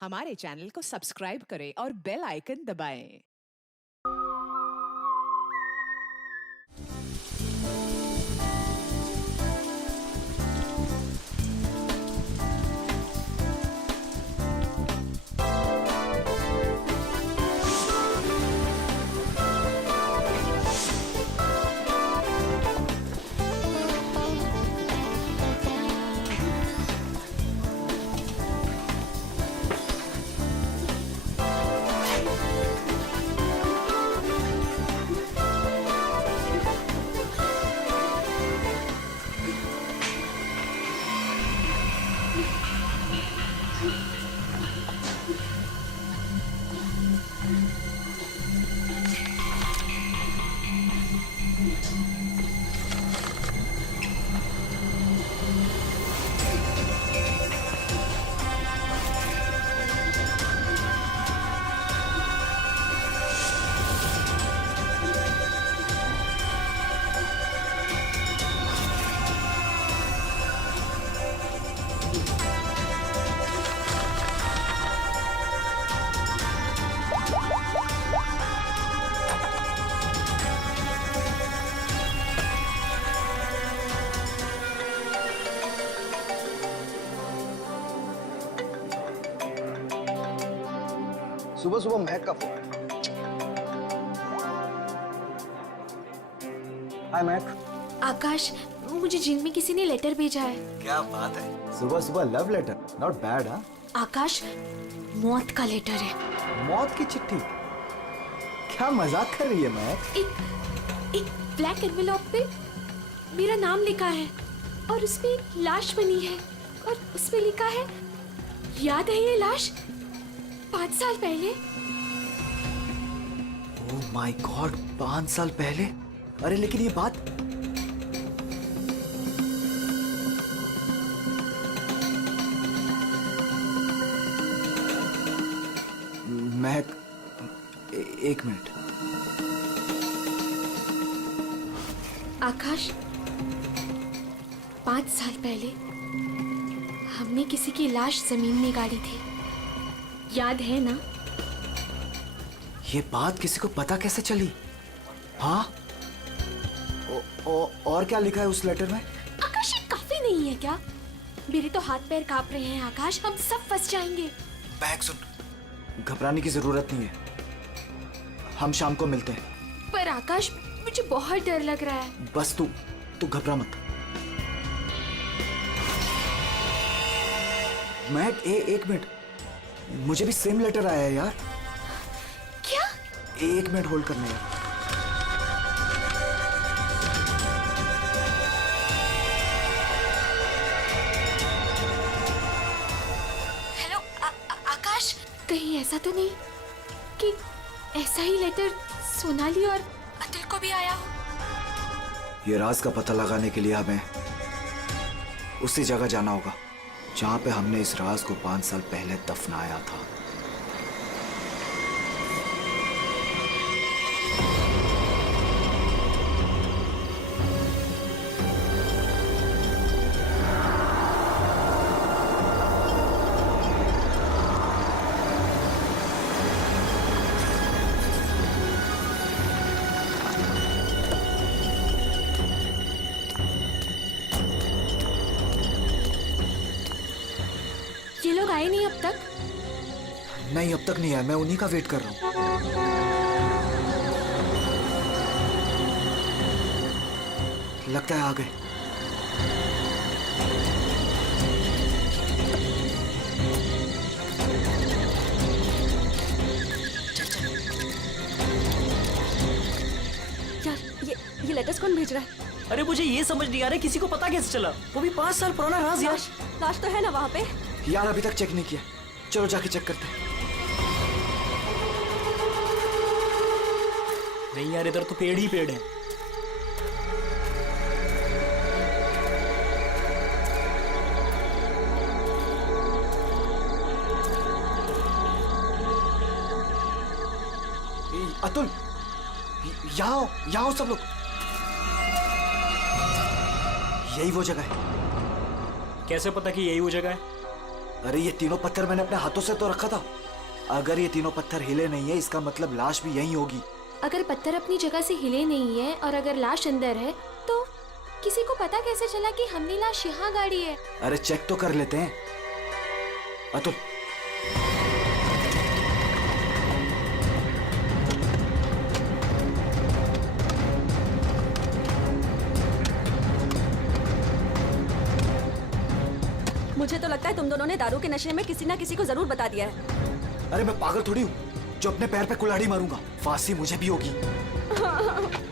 हमारे चैनल को सब्सक्राइब करें और बेल आइकन दबाएं। सुबह सुबह महक का फोन। हाय महक। आकाश, मुझे जिम में किसी ने लेटर भेजा है। क्या बात है, सुबह सुबह लव लेटर, नॉट बैड। हाँ आकाश, मौत का लेटर है। मौत की चिट्ठी? क्या मजाक कर रही है महक? एक ब्लैक एनवेलप पे मेरा नाम लिखा है और उसमें एक लाश बनी है और उसमें लिखा है, याद है ये लाश 5 साल पहले? ओह माय गॉड, 5 साल पहले? अरे लेकिन ये बात महक, एक मिनट। आकाश, 5 साल पहले हमने किसी की लाश जमीन में गाड़ी थी, याद है ना? ये बात किसी को पता कैसे चली? हाँ, और क्या लिखा है उस लेटर में? आकाश, ये काफी नहीं है क्या? मेरे तो हाथ पैर कांप रहे हैं आकाश, हम सब फंस जाएंगे। महक सुन, घबराने की जरूरत नहीं है, हम शाम को मिलते हैं। पर आकाश, मुझे बहुत डर लग रहा है। बस तू घबरा मत। महक, एक मिनट, मुझे भी सेम लेटर आया है यार। क्या? 1 मिनट होल्ड करना यार। हेलो आकाश, कहीं ऐसा तो नहीं कि ऐसा ही लेटर सोनाली और अतुल को भी आया हो? ये राज का पता लगाने के लिए हमें उसी जगह जाना होगा जहां पे हमने इस राज को 5 साल पहले दफनाया था। ये लोग आए नहीं अब तक? नहीं, अब तक नहीं आया, मैं उन्हीं का वेट कर रहा हूं। लगता है आ गए। यार, ये लेटर्स कौन भेज रहा है? अरे मुझे ये समझ नहीं आ रहा किसी को पता कैसे चला, वो भी 5 साल पुराना राज यार। लाश तो है ना वहाँ पे? यार अभी तक चेक नहीं किया, चलो जाके चेक करते हैं। नहीं यार, इधर तो पेड़ ही पेड़ है। अतुल, यहाँ आओ सब लोग। यही वो जगह है। कैसे पता कि यही वो जगह है? अरे ये तीनों पत्थर मैंने अपने हाथों से तो रखा था। अगर ये तीनों पत्थर हिले नहीं है, इसका मतलब लाश भी यहीं होगी। अगर पत्थर अपनी जगह से हिले नहीं है और अगर लाश अंदर है तो किसी को पता कैसे चला कि हमने लाश यहाँ गाड़ी है? अरे चेक तो कर लेते हैं। अतुल, मुझे तो लगता है तुम दोनों ने दारू के नशे में किसी ना किसी को जरूर बता दिया है। अरे मैं पागल थोड़ी हूँ जो अपने पैर पे कुल्हाड़ी मारूंगा। फांसी मुझे भी होगी।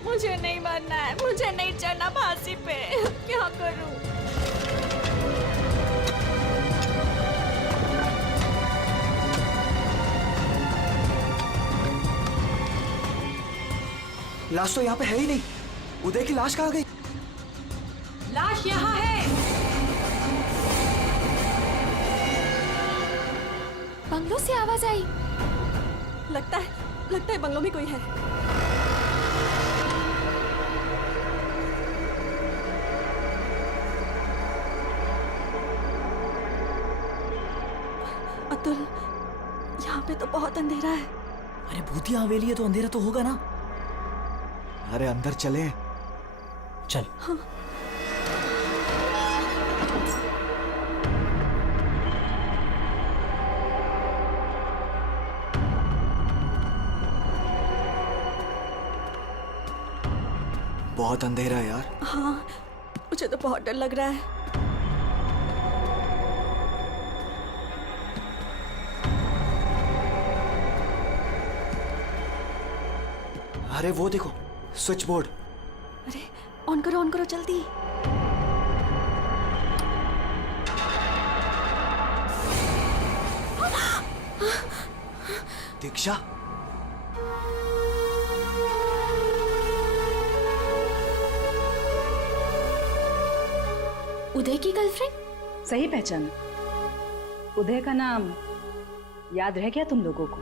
मुझे नहीं मरना है, मुझे नहीं चढ़ना फांसी पे। क्या करूं? लाश तो यहाँ पे है ही नहीं। उदय की लाश कहाँ गई? लाश यहाँ है। बंगलो से आवाज आई। लगता है बंगलों में कोई है। अतुल, यहाँ पे तो बहुत अंधेरा है। अरे भूतिया हवेली है तो अंधेरा तो होगा ना। अरे अंदर चले। चल। हाँ। बहुत अंधेरा है यार। हाँ, मुझे तो बहुत डर लग रहा है। अरे वो देखो, स्विच बोर्ड। अरे ऑन करो जल्दी। दीक्षा, उदय की गर्लफ्रेंड? सही पहचान। उदय का नाम याद रह गया तुम लोगों को?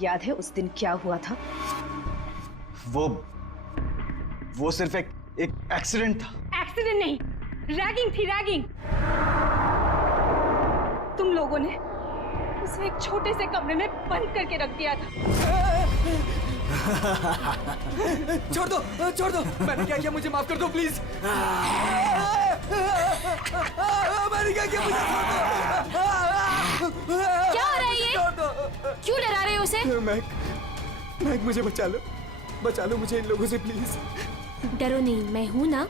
याद है उस दिन क्या हुआ था? वो सिर्फ एक एक्सीडेंट था। एक्सीडेंट नहीं, रैगिंग थी, रैगिंग। तुम लोगों ने उसे एक छोटे से कमरे में बंद करके रख दिया था। छोड़ दो। मैंने क्या किया? मुझे माफ कर दो प्लीज। मैंने क्या किया? मुझे छोड़ दो। क्या हो रहा है ये? क्यों डरा रहे हो उसे? मैक, मुझे बचा लो मुझे इन लोगों से प्लीज। डरो नहीं, मैं हूं ना।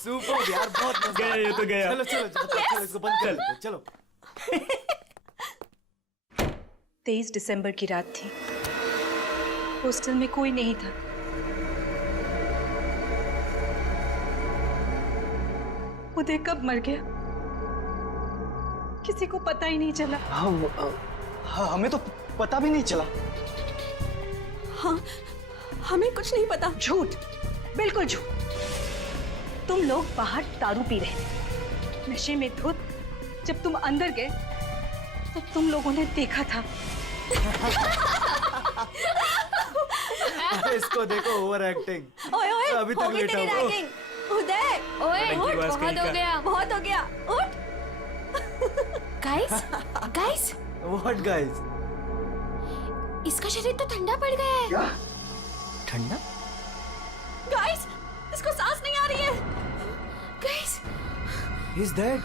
सुपर यार, बहुत मजा गया ये तो गया। चलो इसको बंद कर दो। चलो। 23 दिसंबर की रात थी। हॉस्टल में कोई नहीं था। उदय कब मर गया किसी को पता ही नहीं चला। हाँ, हमें तो पता भी नहीं चला। हाँ, हमें कुछ नहीं पता। झूठ, बिल्कुल झूठ। तुम लोग बाहर दारू पी रहे थे, नशे में धुत। जब तुम अंदर गए तो तुम लोगों ने देखा था। इसको देखो, ओवर एक्टिंग। ओए अभी तक हो गई लेटा तेरी हुआ। रैगिंग। उदय, ओए की उठ, बात बहुत कहीं हो का। गया। बहुत हो गया, उठ। Guys, what guys? इसका शरीर तो ठंडा पड़ गया है। ठंडा? गाइस, इसको सांस नहीं आ रही है। Guys, he is dead.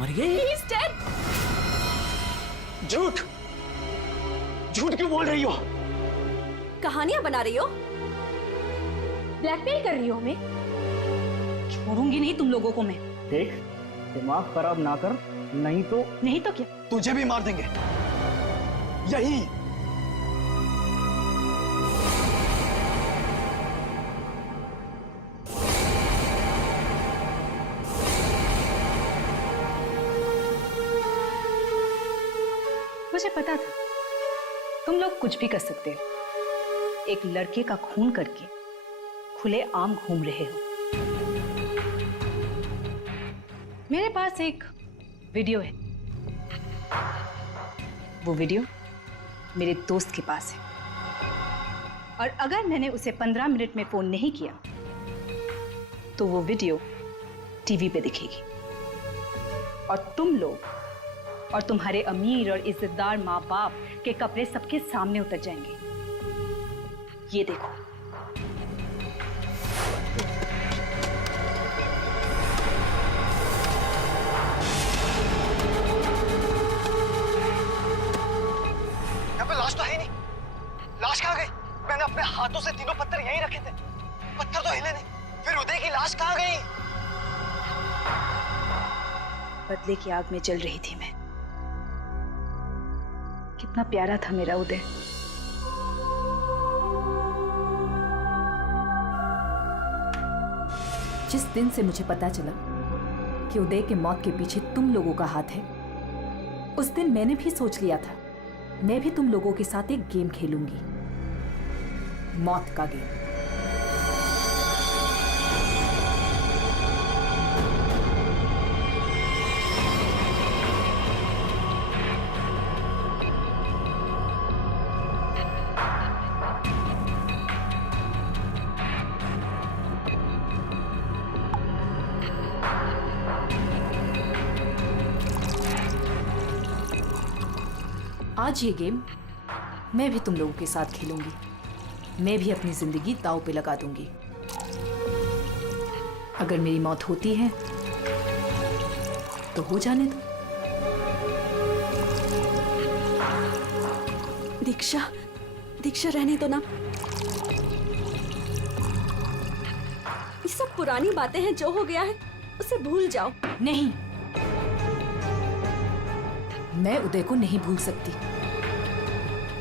मर गए? He is dead. झूठ क्यों बोल रही हो? कहानियां बना रही हो? ब्लैकमेल कर रही हो हमें? छोड़ूंगी नहीं तुम लोगों को मैं। देख, दिमाग खराब ना कर, नहीं तो क्या? तुझे भी मार देंगे यही। मुझे पता था तुम लोग कुछ भी कर सकते हो। एक लड़के का खून करके खुले आम घूम रहे हो। मेरे पास एक वीडियो है। वो वीडियो मेरे दोस्त के पास है। और अगर मैंने उसे 15 मिनट में फोन नहीं किया तो वो वीडियो टीवी पे दिखेगी और तुम लोग और तुम्हारे अमीर और इज्जतदार माँ बाप के कपड़े सबके सामने उतर जाएंगे। ये देखो। यहाँ पे लाश तो है ही नहीं। लाश कहाँ गई? मैंने अपने हाथों से तीनों पत्थर यहीं रखे थे, पत्थर तो हिले नहीं। फिर उदय की लाश कहाँ गई? बदले की आग में जल रही थी मैं। कितना प्यारा था मेरा उदय। जिस दिन से मुझे पता चला कि उदय के मौत के पीछे तुम लोगों का हाथ है, उस दिन मैंने भी सोच लिया था मैं भी तुम लोगों के साथ एक गेम खेलूंगी, मौत का गेम। आज ये गेम मैं भी तुम लोगों के साथ खेलूंगी। मैं भी अपनी जिंदगी दांव पे लगा दूंगी। अगर मेरी मौत होती है तो हो जाने दो। दीक्षा, दीक्षा रहने दो ना। ये सब पुरानी बातें हैं, जो हो गया है उसे भूल जाओ। नहीं, मैं उदय को नहीं भूल सकती।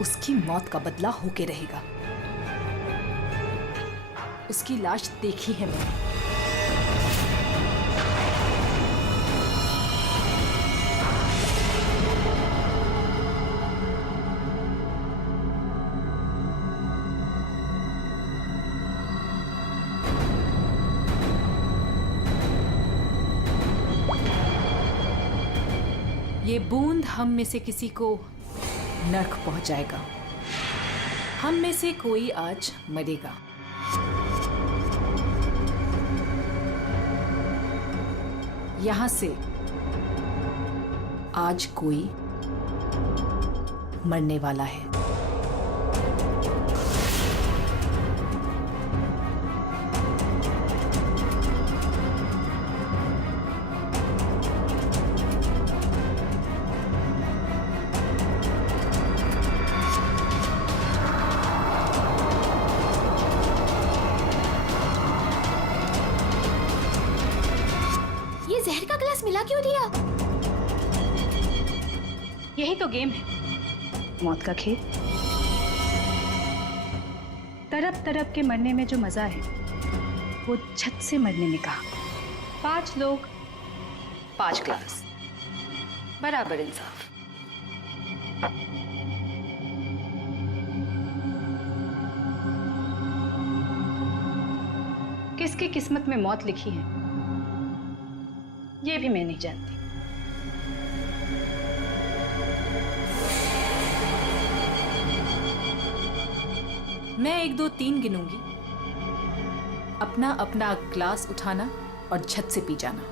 उसकी मौत का बदला होके रहेगा। उसकी लाश देखी है मैंने। ये बूंद हम में से किसी को नर्क पहुंचाएगा। हम में से कोई आज मरेगा। यहां से आज कोई मरने वाला है। जहर का ग्लास मिला क्यों दिया? यही तो गेम है, मौत का खेल। तरफ तरफ के मरने में जो मजा है वो छत से मरने में कहा। 5 लोग 5 ग्लास, बराबर इंसाफ। किसकी किस्मत में मौत लिखी है ये भी मैं नहीं जानती। मैं 1 2 3 गिनूंगी। अपना अपना ग्लास उठाना और छत से पी जाना।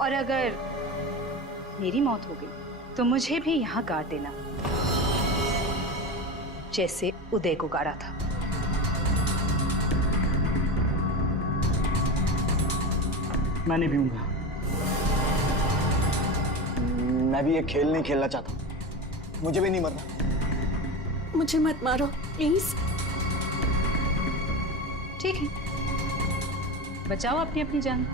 और अगर मेरी मौत हो गई तो मुझे भी यहाँ गाड़ देना, जैसे उदय को गाड़ा था। मैं नहीं पीऊंगा। मैं भी ये खेल नहीं खेलना चाहता। मुझे भी नहीं मरना। मुझे मत मारो प्लीज। ठीक है, बचाओ अपनी अपनी जान।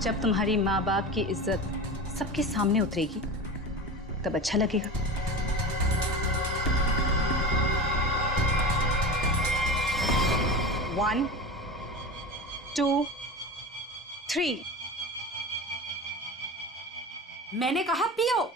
जब तुम्हारी माँ बाप की इज्जत सबके सामने उतरेगी तब अच्छा लगेगा। One, 2, 3। मैंने कहा पियो।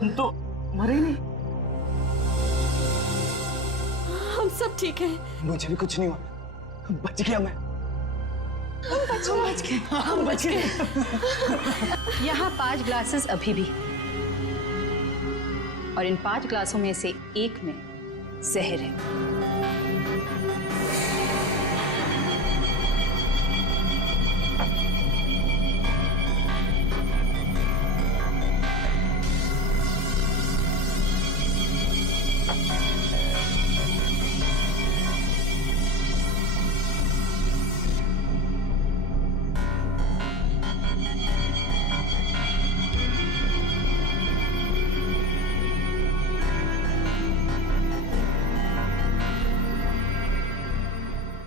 तुम तो मरे ही नहीं। हम सब ठीक हैं। मुझे भी कुछ नहीं हुआ, बच गया मैं। हम बच गए। यहाँ 5 ग्लासेस अभी भी, और इन 5 ग्लासों में से एक में जहर है।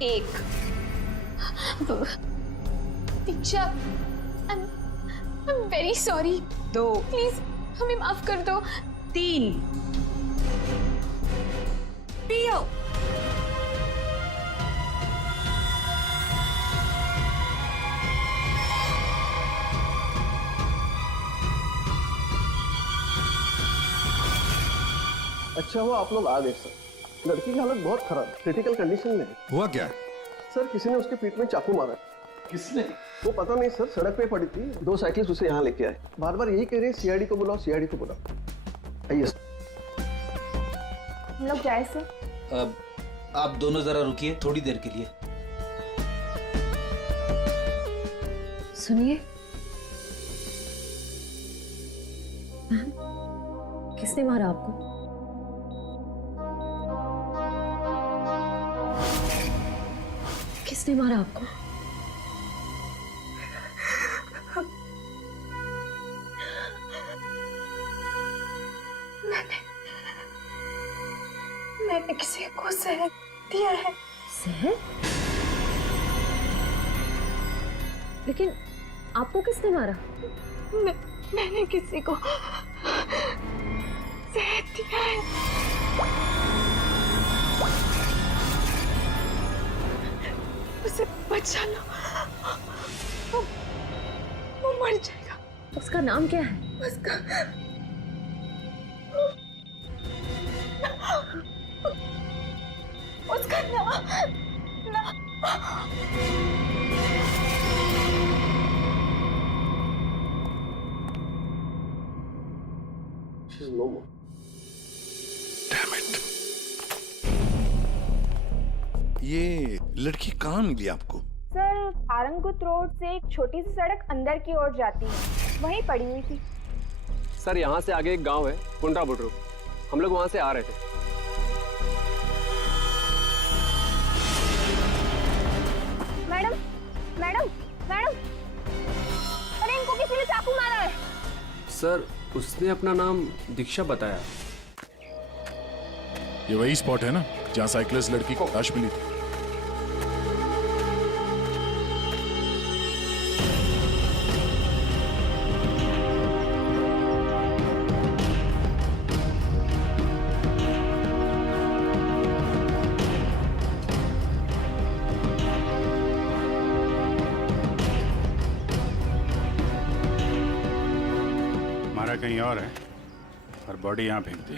एक, दीक्षा, I'm very sorry. 2, प्लीज हमें माफ कर दो। 3, पियो। अच्छा हुआ आप लोग आ गए सर। लड़की की हालत बहुत खराब, क्रिटिकल कंडीशन में है। हुआ क्या? सर किसी ने उसके पीठ में चाकू मारा। किसने? वो पता नहीं सर, सड़क पे पड़ी थी, 2 साइकिल्स उसे यहाँ लेके आए। बार बार यही कह रहे हैं सीआईडी को बुलाओ, सीआईडी को बुलाओ। आइए सर। हम लोग जाए सर। आप दोनों जरा रुकिए थोड़ी देर के लिए। सुनिए, किसने मारा आपको? किसने मारा आपको? मैंने किसी को जहर दिया है। जहर? लेकिन आपको किसने मारा? मैंने किसी को जहर दिया है। उसे बचा लो, वो मर जाएगा। उसका नाम क्या है? उसका नाम नो मोर। Damn it. ये लड़की कहाँ मिली आपको? सर, आरंगुत रोड से एक छोटी सी सड़क अंदर की ओर जाती है, वहीं पड़ी हुई थी। सर यहाँ से आगे एक गांव है कुंडा बुटरू, हम लोग वहां से आ रहे थे। मैडम, मैडम, मैडम, अरे इनको किसी ने चाकू मारा है। सर उसने अपना नाम दीक्षा बताया। ये वही स्पॉट है ना जहाँ साइकिलिस्ट लड़की को लाश मिली थी? हमारा कहीं और है और बॉडी यहाँ फेंक दी।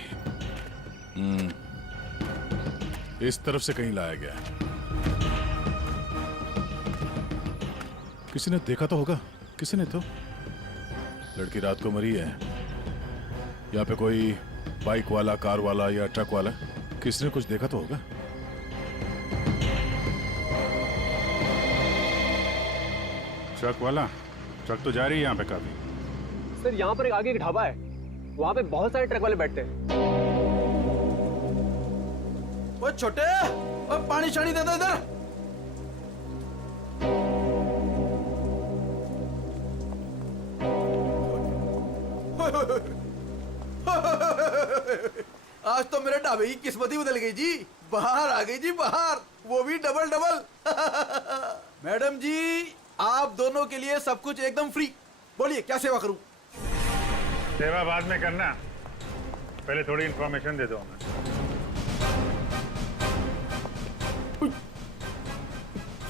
इस तरफ से कहीं लाया गया है। किसी ने देखा तो होगा, किसी ने तो। लड़की रात को मरी है। यहाँ पे कोई बाइक वाला, कार वाला या ट्रक वाला, किसी ने कुछ देखा तो होगा। ट्रक वाला? ट्रक तो जा रही है यहाँ पे काफी। सर यहाँ पर एक आगे एक ढाबा है, वहाँ पे बहुत सारे ट्रक वाले बैठते हैं। ओ छोटे, ओ पानी शानी दे दो इधर। आज तो मेरे ढाबे की किस्मत ही बदल गई जी। बाहर आ गई जी, बाहर, वो भी डबल डबल। मैडम जी, आप दोनों के लिए सब कुछ एकदम फ्री। बोलिए क्या सेवा करूं? सेवा बाद में करना, पहले थोड़ी इंफॉर्मेशन दे दो हमें।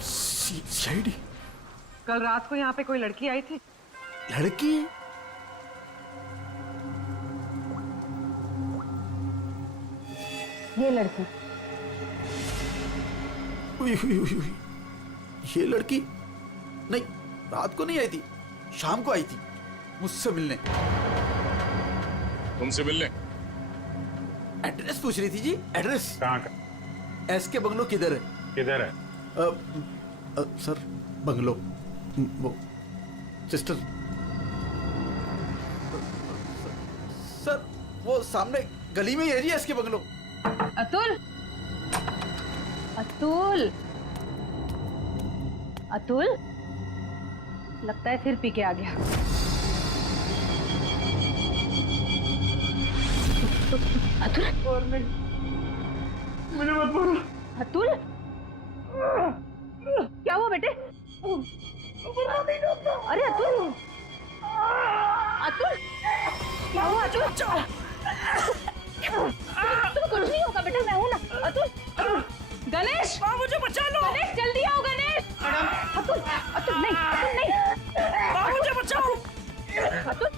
सीआईडी? कल रात को यहाँ पे कोई लड़की आई थी? लड़की? ये लड़की उई, उई, उई, उई। ये लड़की नहीं, रात को नहीं आई थी, शाम को आई थी मुझसे मिलने। तुमसे मिलने? एड्रेस पूछ रही थी जी, एड्रेस। कहाँ का? एस के बंगलो किधर है? किधर है? सर बंगलो वो सिस्टर सर वो सामने गली में ही है जी एस के बंगलो। अतुल, अतुल, अतुल, लगता है फिर पी के आ गया। अतुल, और नहीं, मुझे मत बोलो। अतुल, क्या हुआ बेटे? अरे अतुल, अतुल, क्या हुआ अतुल? तुम्हें कुछ नहीं होगा बेटा, मैं हूं ना। अतुल, अतुल, गणेश, मुझे बचा लो। गणेश जल्दी आओ गणेश। अतुल, अतुल नहीं, अतुल नहीं, मुझे बचाओ। अतुल,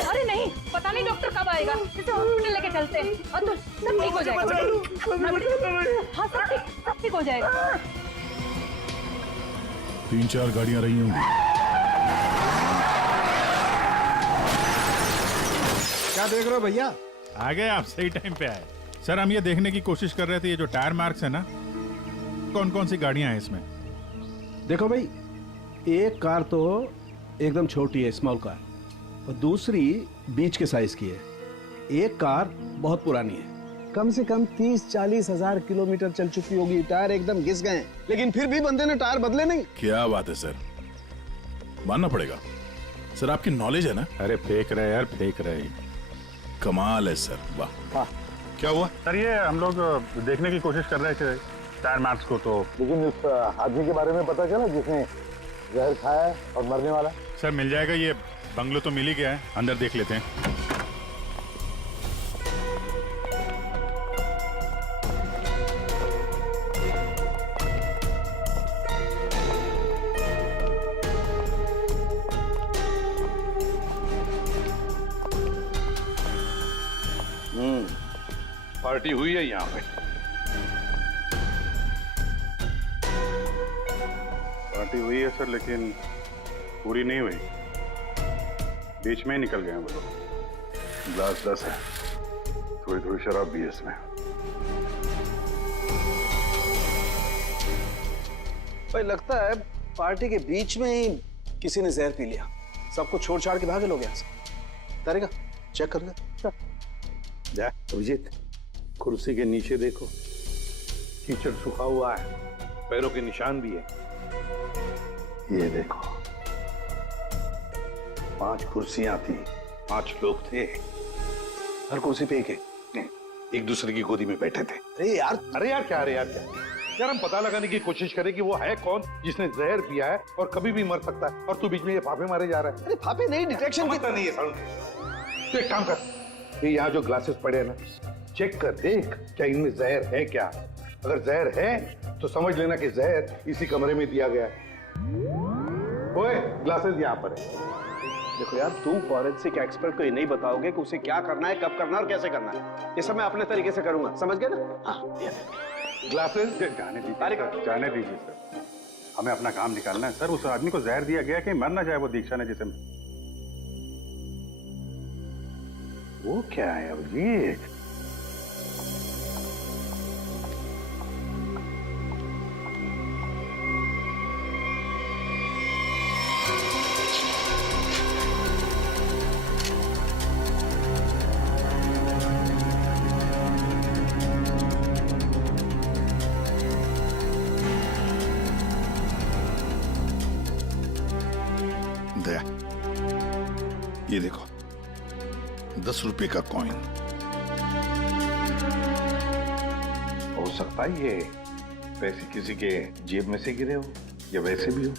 अरे नहीं, पता नहीं डॉक्टर कब आएगा, इसे हॉस्पिटल लेके चलते हैं। अतुल, सब ठीक हो जाएगा। हाँ सब ठीक हो जाएगा। 3-4 गाड़ियां रही होंगी। क्या देख रहे हो भैया? आ गए आप, सही टाइम पे आए। सर हम ये देखने की कोशिश कर रहे थे, ये जो टायर मार्क्स है ना, कौन कौन सी गाड़ियां हैं इसमें? देखो भाई, एक कार तो एकदम छोटी है, स्मॉल कार, और दूसरी बीच के साइज की है। एक कार बहुत पुरानी है, कम से कम 30-40 हजार किलोमीटर चल चुकी होगी, टायर एकदम घिस गए हैं, लेकिन फिर भी बंदे ने टायर बदले नहीं। क्या बात है सर, मानना पड़ेगा सर, आपकी नॉलेज है ना। अरे फेंक रहे यार, फेंक रहे। कमाल है सर, वाह। हाँ। क्या हुआ सर ये हम लोग देखने की कोशिश कर रहे थे टायर मार्क्स को, तो लेकिन उस आदमी के बारे में पता चला जिसने जहर खाया और मरने वाला? सर मिल जाएगा, ये बंगलो तो मिल ही गया है, अंदर देख लेते हैं। पार्टी हुई है यहाँ पे? पार्टी हुई है सर, लेकिन पूरी नहीं हुई, बीच में ही निकल गए हैं वो लोग। ग्लास 10 है, थोड़ी थोड़ी शराब भी है इसमें। भाई लगता है पार्टी के बीच में ही किसी ने जहर पी लिया, सबको छोड़ छाड़ के भागे लोग यहाँ से। तारेगा चेक कर ले। जा अभिजीत, कुर्सी के नीचे देखो, कीचड़ सूखा हुआ है, पैरों के निशान भी है। ये देखो, 5 कुर्सियां थी, 5 लोग थे, हर कुर्सी पे एक दूसरे की गोदी में बैठे थे। अरे यार क्या यार, हम पता लगाने की कोशिश करें कि वो है कौन जिसने जहर पिया है और कभी भी मर सकता है, और तू बीच में ये फाफे मारे जा रहा है। अरे फाफे नहीं, डिटेक्शन की नहीं है। तो एक काम कर, ये यहाँ जो ग्लासेस पड़े हैं ना, चेक कर देख क्या इनमें जहर है क्या। अगर जहर है तो समझ लेना कि जहर इसी कमरे में दिया गया है। ओए, ग्लासेस यहाँ पर है। देखो यार, तुम फॉरेंसिक एक्सपर्ट को ये नहीं बताओगे कि उसे क्या करना है, कब करना है और कैसे करना है। ये सब मैं अपने तरीके से करूंगा, समझ गए ना? हाँ, ग्लासेस जाने दीजिए सर, हमें अपना काम निकालना है। सर उस आदमी को जहर दिया गया कि मर ना जाए वो दीक्षा ने, जिसे वो क्या है अभिजीत? दया, ये देखो 10 रुपए का कॉइन। हो सकता है ये पैसे किसी के जेब में से गिरे हो या वैसे भी हो,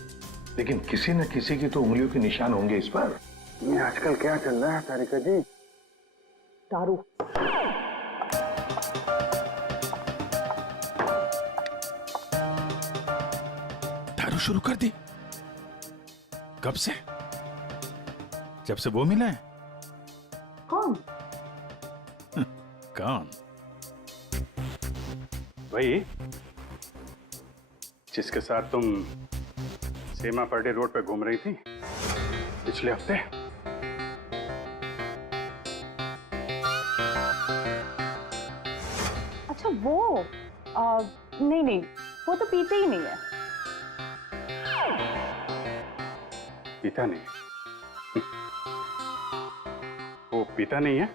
लेकिन किसी न किसी की तो उंगलियों के निशान होंगे इस पर। ये आजकल क्या चल रहा है तारिका जी? दारू। दारू शुरू कर दी? कब से? जब से वो मिला है? कौन? कौन? वही जिसके साथ तुम सीमा पर्डे रोड पे घूम रही थी पिछले हफ्ते। अच्छा वो नहीं नहीं, वो तो पीते ही नहीं है। पीता नहीं? वो पीता नहीं है?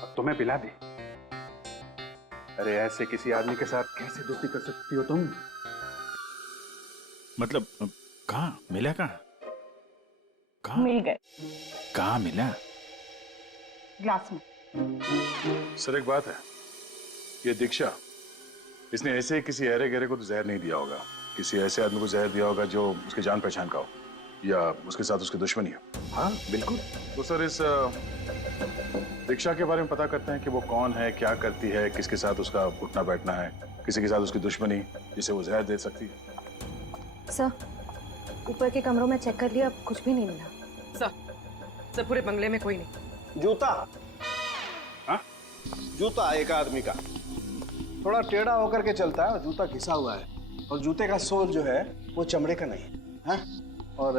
अब तुम्हें पिला दी। अरे ऐसे किसी आदमी के साथ कैसे दोस्ती कर सकती हो तुम? मतलब कहाँ मिला? कहाँ मिल गए। कहाँ मिला? ग्लास में। सर एक बात है, ये दीक्षा, इसने ऐसे ही किसी अहरे गहरे को तो जहर नहीं दिया होगा। किसी ऐसे आदमी को जहर दिया होगा जो उसके जान पहचान का हो या उसके साथ उसकी दुश्मनी हो। हाँ बिल्कुल। तो सर इस दीक्षा के बारे में पता करते हैं कि वो कौन है, क्या करती है, किसके साथ उसका उठना बैठना है, किसी के साथ उसकी दुश्मनी जिसे वो जहर दे सकती है। सर ऊपर के कमरों में चेक कर लिया, कुछ भी नहीं मिला। सर पूरे बंगले में कोई नहीं। जूता? हाँ? जूता एक आदमी का थोड़ा टेढ़ा होकर के चलता है और जूता घिसा हुआ है, और जूते का सोल जो है वो चमड़े का नहीं है। हाँ? और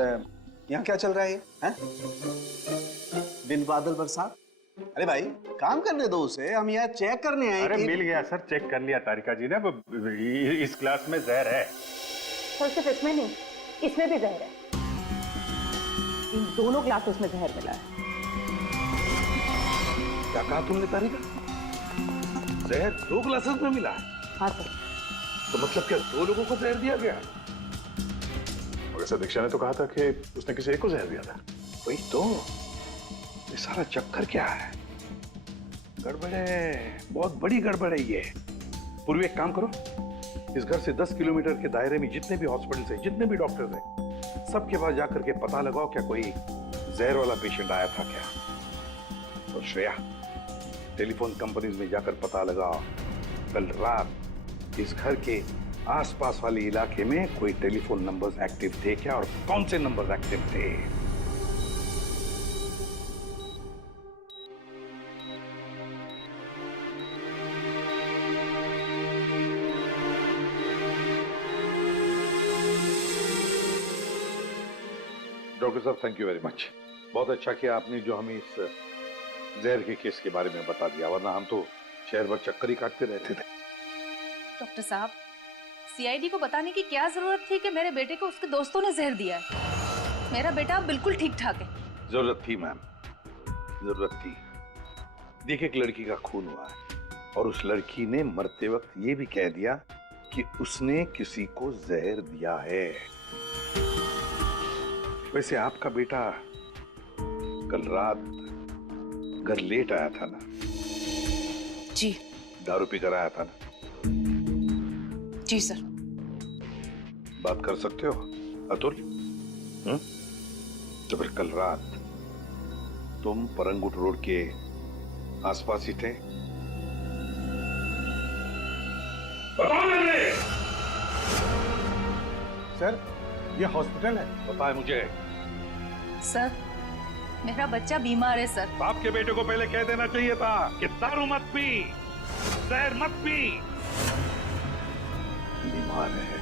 यहाँ क्या चल रहा है ये? हाँ? दिन बादल बरसात। अरे भाई काम करने दो उसे, हम यहाँ चेक करने आए। अरे मिल गया सर, चेक कर लिया तारिका जी ने। इस ग्लास में जहर है। सर सिर्फ इसमें नहीं, इसमें भी जहर है। इन दोनों ग्लासेस में जहर मिला है। क्या कहा तुमने तारिका? जहर 2 ग्लासेस में मिला है? हाँ सर। तो मतलब क्या 2 लोगों को जहर दिया गया? और ऐसा दीक्षा ने तो कहा था कि उसने किसी एक को जहर दिया था। वही तो, ये सारा चक्कर क्या है? गड़बड़ है, बहुत बड़ी गड़बड़ है ये। पूर्वी एक काम करो, इस घर से 10 किलोमीटर के दायरे में जितने भी हॉस्पिटल्स हैं, जितने भी डॉक्टर्स हैं, सबके पास जाकर के पता लगाओ क्या कोई जहर वाला पेशेंट आया था क्या। और श्रेया, टेलीफोन कंपनीज में जाकर पता लगाओ कल रात इस घर के आसपास वाले इलाके में कोई टेलीफोन नंबर्स एक्टिव थे क्या, और कौन से नंबर्स एक्टिव थे। डॉक्टर साहब थैंक यू वेरी मच। बहुत अच्छा किया आपने जो हमें इस जहर के केस के बारे में बता दिया, वरना हम तो शहर भर चक्कर ही काटते रहते थे। डॉक्टर साहब, सीआईडी को बताने की क्या जरूरत थी कि मेरे बेटे को उसके दोस्तों ने जहर दिया है? मेरा बेटा बिल्कुल ठीक ठाक है। जरूरत थी मैम, जरूरत थी। देखिए एक लड़की का खून हुआ है और उस लड़की ने मरते वक्त ये भी कह दिया कि उसने किसी को जहर दिया है। वैसे आपका बेटा कल रात घर लेट आया था ना? जी। दारू पी कर आया था ना? जी सर। बात कर सकते हो अतुल? तो फिर कल रात तुम परंगुट रोड के आसपास ही थे? सर ये हॉस्पिटल है। पता है मुझे। सर मेरा बच्चा बीमार है सर। बाप के बेटे को पहले कह देना चाहिए था कि दारू मत पी, जहर मत पी। बीमार है,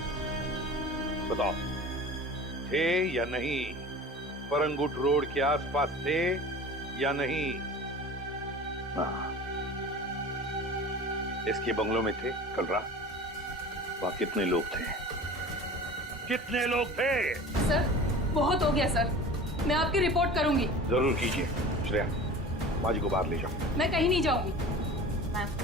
बताओ थे या नहीं? परंगुट रोड के आसपास थे या नहीं? हाँ, इसके बंगलों में थे कल रात। वहां कितने लोग थे? कितने लोग थे? सर बहुत हो गया सर, मैं आपकी रिपोर्ट करूंगी। जरूर कीजिए। श्रेया, बाजी को बाहर ले जाओ। मैं कहीं नहीं जाऊंगी।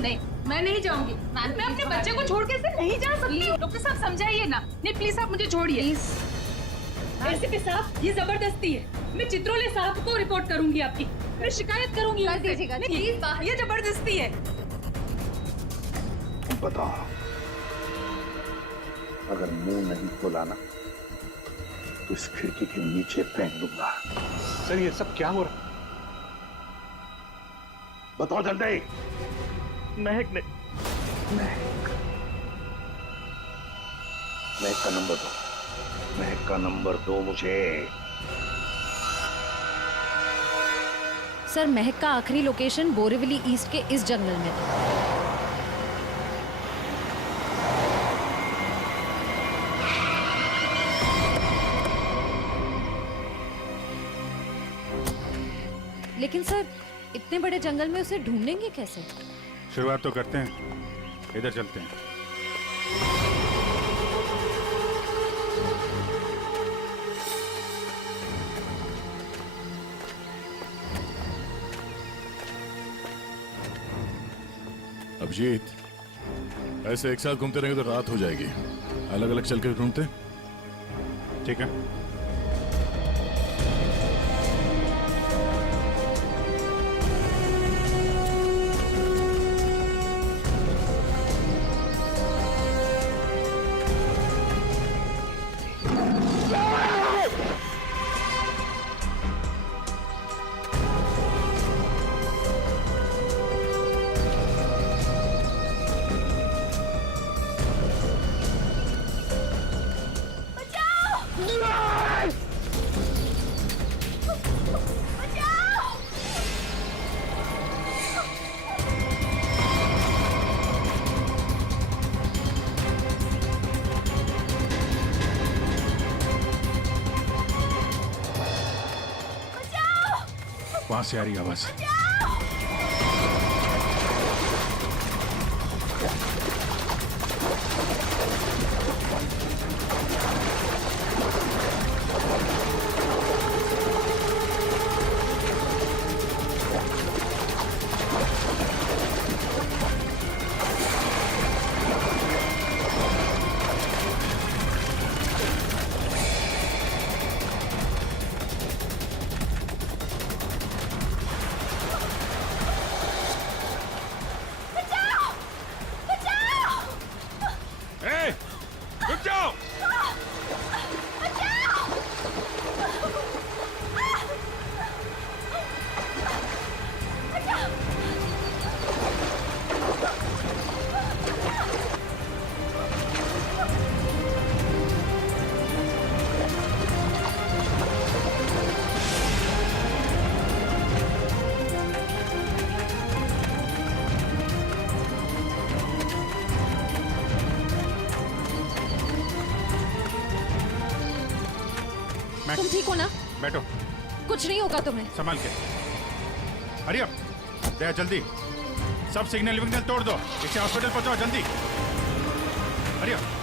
नहीं, मैं नहीं जाऊंगी। मैं अपने बच्चे को छोड़ के ऐसे नहीं जा सकती। डॉक्टर साहब समझाइए ना। नहीं प्लीज आप मुझे छोड़िए। एसीपी साहब, ये जबरदस्ती है। मैं चित्रोले साहब को रिपोर्ट करूंगी आपकी। मैं शिकायत करूंगी। कर दीजिएगा प्लीज। ये जबरदस्ती है। बताओ, अगर मुंह नहीं खोला ना तो इस खिड़की के नीचे फेंक दूंगा। सर ये सब क्या हो रहा? बताओ जल्दी। महक ने महक का नंबर दो। महक का नंबर दो मुझे। सर महक का आखिरी लोकेशन बोरीवली ईस्ट के इस जंगल में था। लेकिन सर इतने बड़े जंगल में उसे ढूंढेंगे कैसे? शुरुआत तो करते हैं, इधर चलते हैं। अभिजीत, ऐसे एक साथ घूमते रहेंगे तो रात हो जाएगी। अलग अलग चल के ढूंढते। ठीक है। वहां से आ रही आवाज। तुम ठीक हो ना? बैठो। कुछ नहीं होगा तुम्हें। संभाल के। हरी अप, दया जल्दी। सब सिग्नल विग्नल तोड़ दो, इसे हॉस्पिटल पहुंचाओ जल्दी। Hurry up.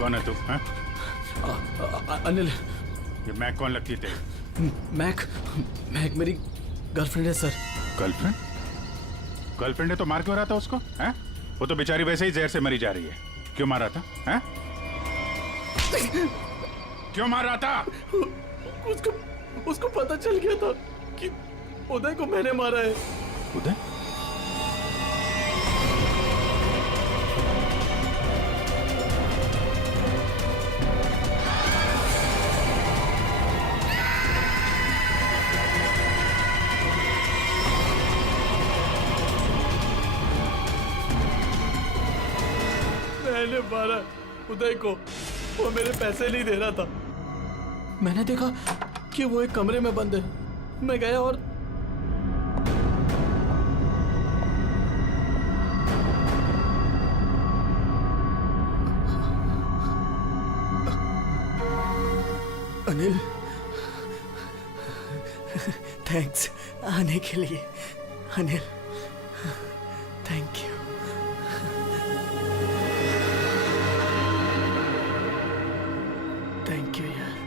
कौन है तू? अनिल। ये मैक कौन लगती है तेरी? मैक मेरी गर्लफ्रेंड है सर। गर्लफ्रेंड? गर्लफ्रेंड है तो मार क्यों रहा था उसको? हैं? वो तो बेचारी वैसे ही जहर से मरी जा रही है। क्यों मार रहा था? हैं? क्यों मार रहा था? उसको पता चल गया था कि उदय को मैंने मारा है। उदय? मैंने मारा उदय को, वो मेरे पैसे नहीं दे रहा था। मैंने देखा कि वो एक कमरे में बंद है। मैं गया और अनिल, थैंक्स आने के लिए। Anil, thank you. Thank you यार।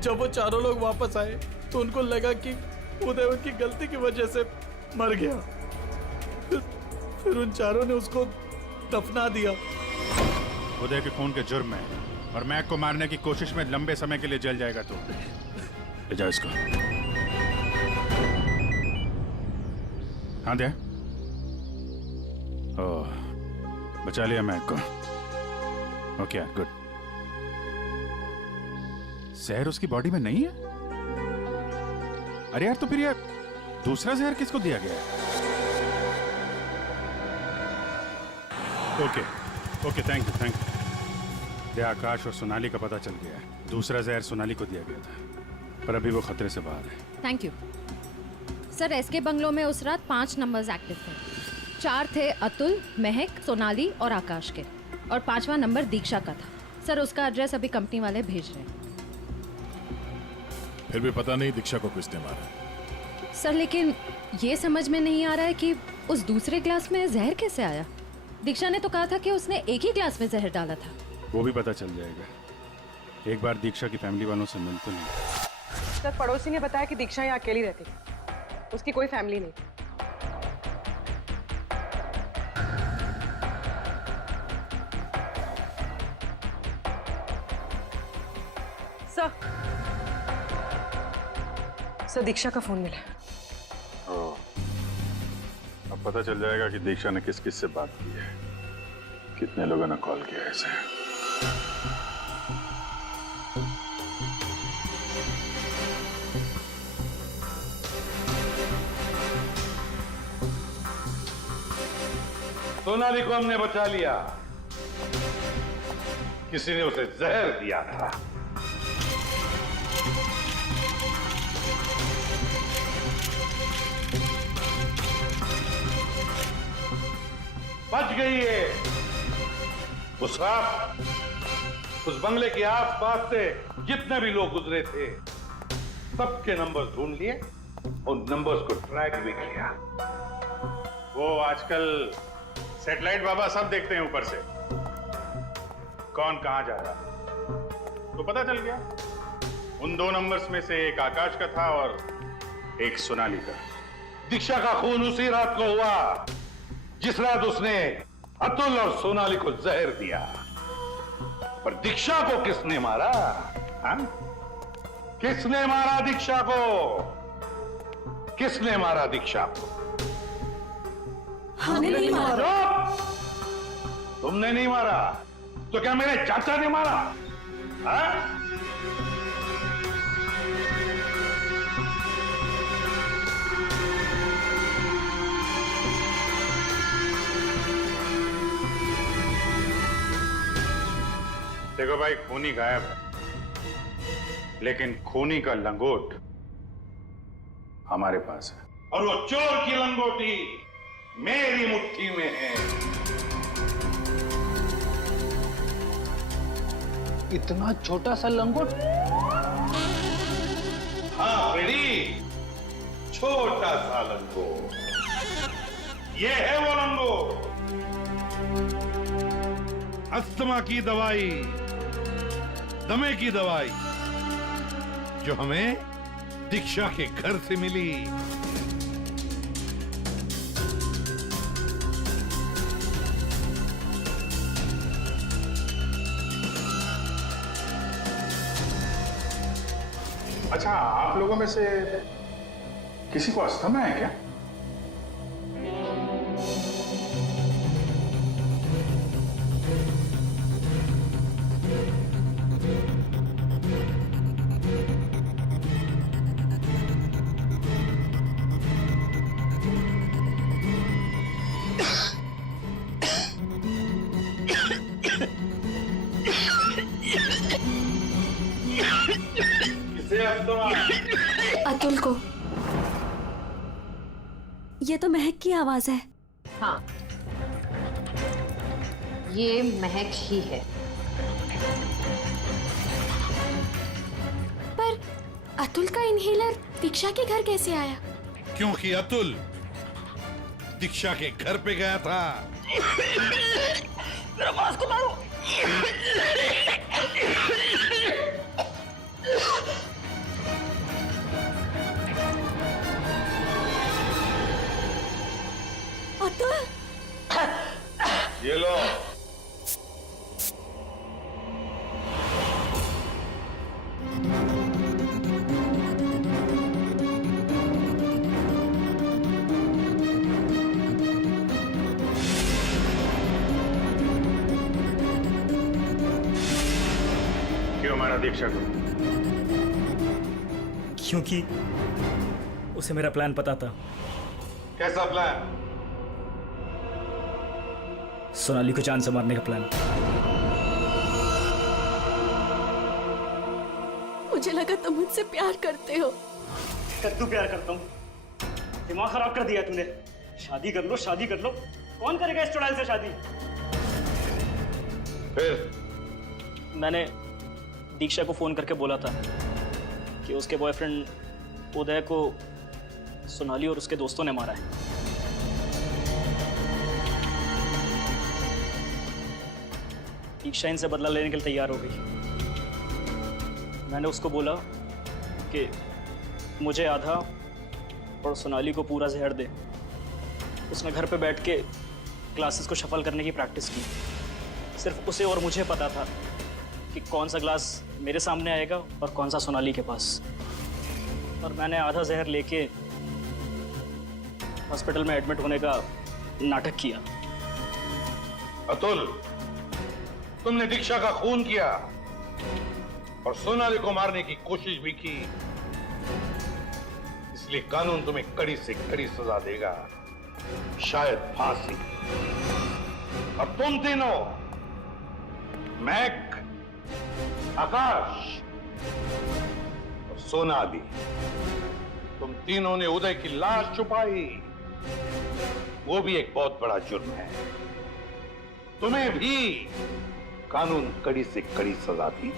जब वो चारों लोग वापस आए तो उनको लगा कि उदय उनकी गलती की वजह से मर गया। फिर उन चारों ने उसको दफना दिया। उदय के खून के जुर्म में और मैक को मारने की कोशिश में लंबे समय के लिए जेल जाएगा तू। ले जाओ इसको। हाँ दे। ओह, बचा लिया मैक को। Okay good. जहर उसकी बॉडी में नहीं है? अरे यार, तो फिर यार दूसरा जहर किसको दिया गया है? Okay okay, thank you thank you. Akash और सोनाली का पता चल गया है। दूसरा जहर सोनाली को दिया गया था, पर अभी वो खतरे से बाहर है। Thank you sir. SK bungalow में उस रात 5 नंबर्स एक्टिव थे। 4 थे अतुल, महक, सोनाली और आकाश के, और 5वां नंबर दीक्षा का था। सर उसका एड्रेस अभी कंपनी वाले भेज रहे हैं। फिर भी पता नहीं दीक्षा को किसने मारा। सर लेकिन ये समझ में नहीं आ रहा है कि उस दूसरे ग्लास में जहर कैसे आया। दीक्षा ने तो कहा था कि उसने एक ही ग्लास में जहर डाला था। वो भी पता चल जाएगा। एक बार दीक्षा की फैमिली वालों से मिल तो नहीं। सर पड़ोसी ने बताया कि दीक्षा यहाँ अकेली रहती, उसकी कोई फैमिली नहीं। सर दीक्षा का फोन मिला। अब पता चल जाएगा कि दीक्षा ने किस किस से बात की है, कितने लोगों ने कॉल किया है इसे। सोनाली को हमने बचा लिया। किसी ने उसे जहर दिया था। बच गई है। उस रात उस बंगले के आसपास से जितने भी लोग गुजरे थे, सबके नंबर्स ढूंढ लिए और नंबर्स को ट्रैक भी किया। वो आजकल सैटेलाइट बाबा सब देखते हैं ऊपर से, कौन कहां जा रहा है। तो पता चल गया उन 2 नंबर्स में से एक आकाश का था और एक सोनाली का। दीक्षा का खून उसी रात को हुआ जिस रात उसने अतुल और सोनाली को जहर दिया। पर दीक्षा को किसने मारा? हाँ? किसने मारा दीक्षा को? किसने मारा दीक्षा को? हमने नहीं मारा। तुमने नहीं मारा तो क्या मेरे चाचा ने मारा? हाँ? देखो भाई, खूनी गायब है, लेकिन खूनी का लंगोट हमारे पास है। और वो चोर की लंगोटी मेरी मुट्ठी में है। इतना छोटा सा लंगोट? हाँ बेटी, छोटा सा लंगोट। ये है वो लंगोट। अस्थमा की दवाई, दमे की दवाई जो हमें दीक्षा के घर से मिली। अच्छा, आप लोगों में से किसी को अस्थमा है क्या? अतुल को। ये तो महक की आवाज है। हाँ, ये महक ही है। पर अतुल का इनहेलर दीक्षा के घर कैसे आया? क्योंकि अतुल दीक्षा के घर पे गया था। मेरा मास्क उतारो। अतुल, ये लो, मारा दीक्षा को? क्योंकि उसे मेरा प्लान पता था। कैसा प्लान? सोनाली को जान से मारने का प्लान। मुझे लगा तुम मुझसे प्यार करते हो। कद्दू प्यार करता हूँ? दिमाग खराब कर दिया तूने। शादी कर लो, शादी कर लो। कौन करेगा इस चुड़ैल से शादी? फिर मैंने दीक्षा को फोन करके बोला था कि उसके बॉयफ्रेंड उदय को सोनाली और उसके दोस्तों ने मारा है। दीक्षा इनसे बदला लेने के लिए तैयार हो गई। मैंने उसको बोला कि मुझे आधा और सोनाली को पूरा जहर दे। उसने घर पे बैठ के क्लासेस को शफल करने की प्रैक्टिस की। सिर्फ उसे और मुझे पता था कि कौन सा ग्लास मेरे सामने आएगा और कौन सा सोनाली के पास। और मैंने आधा जहर लेके हॉस्पिटल में एडमिट होने का नाटक किया। अतुल, तुमने दीक्षा का खून किया और सोनाली को मारने की कोशिश भी की, इसलिए कानून तुम्हें कड़ी से कड़ी सजा देगा, शायद फांसी। और तुम तीनों, महक, आकाश और सोनाली, तुम तीनों ने उदय की लाश छुपाई। वो भी एक बहुत बड़ा जुर्म है। तुम्हें भी कानून कड़ी से कड़ी सजा दी।